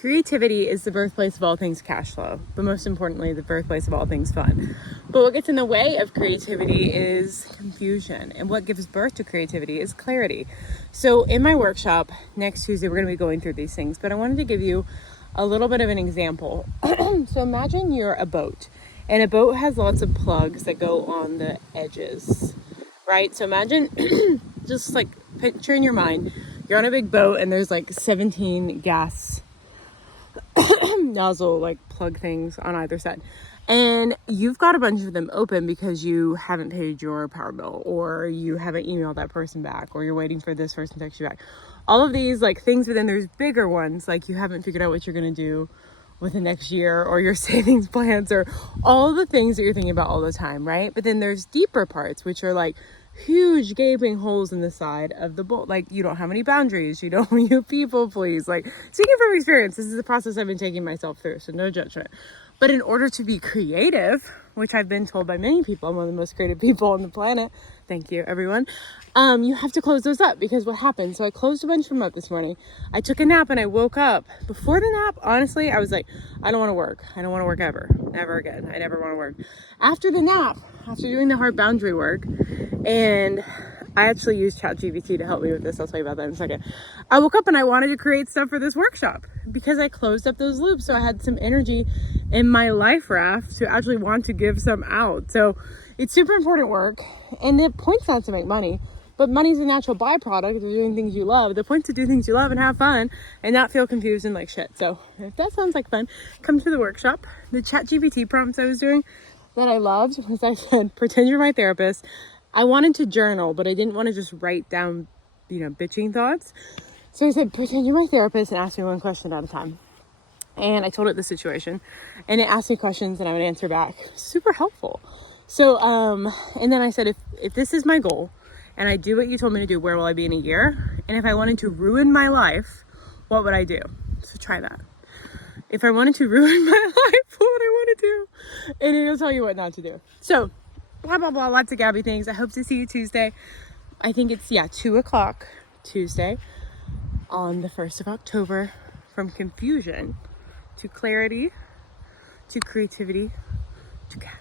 Creativity is the birthplace of all things cash flow, but most importantly, the birthplace of all things fun. But what gets in the way of creativity is confusion, and what gives birth to creativity is clarity. So in my workshop next Tuesday, we're going to be going through these things, but I wanted to give you a little bit of an example. So imagine you're a boat, and a boat has lots of plugs that go on the edges, right? So imagine just like picture in your mind, you're on a big boat and there's like 17 gas nozzle like plug things on either side, and you've got a bunch of them open because you haven't paid your power bill, or you haven't emailed that person back, or you're waiting for this person to text you back. All of these like things, but then there's bigger ones like you haven't figured out what you're going to do with the next year, or your savings plans, or all the things that you're thinking about all the time, right? But then there's deeper parts, which are like huge gaping holes in the side of the boat. Like you don't have any boundaries, you people please. Like, speaking from experience, this is the process I've been taking myself through, so no judgment. But in order to be creative, which I've been told by many people, I'm one of the most creative people on the planet, thank you everyone, you have to close those up, because what happened, so I closed a bunch of them up this morning. I took a nap and I woke up. Before the nap, honestly, I was like, I don't want to work ever, never again. I never want to work. After the nap, after doing the hard boundary work, and I actually used ChatGPT to help me with this, I'll tell you about that in a second, I woke up and I wanted to create stuff for this workshop because I closed up those loops, so I had some energy in my life raft to actually want to give some out. So it's super important work, and the point's not to make money, but money's a natural byproduct of doing things you love. The point's to do things you love and have fun and not feel confused and like shit. So if that sounds like fun, come to the workshop. The ChatGPT prompts I was doing that I loved was, I said, pretend you're my therapist. I wanted to journal, but I didn't want to just write down, bitching thoughts. So I said, pretend you're my therapist and ask me one question at a time. And I told it the situation, and it asked me questions and I would answer back. Super helpful. So, and then I said, if this is my goal and I do what you told me to do, where will I be in a year? And if I wanted to ruin my life, what would I do? So try that. If I wanted to ruin my life, what would I want to do? And it'll tell you what not to do. So, blah, blah, blah, lots of Gabby things. I hope to see you Tuesday. I think it's, 2:00 Tuesday on the 1st of October. From confusion to clarity to creativity to cash.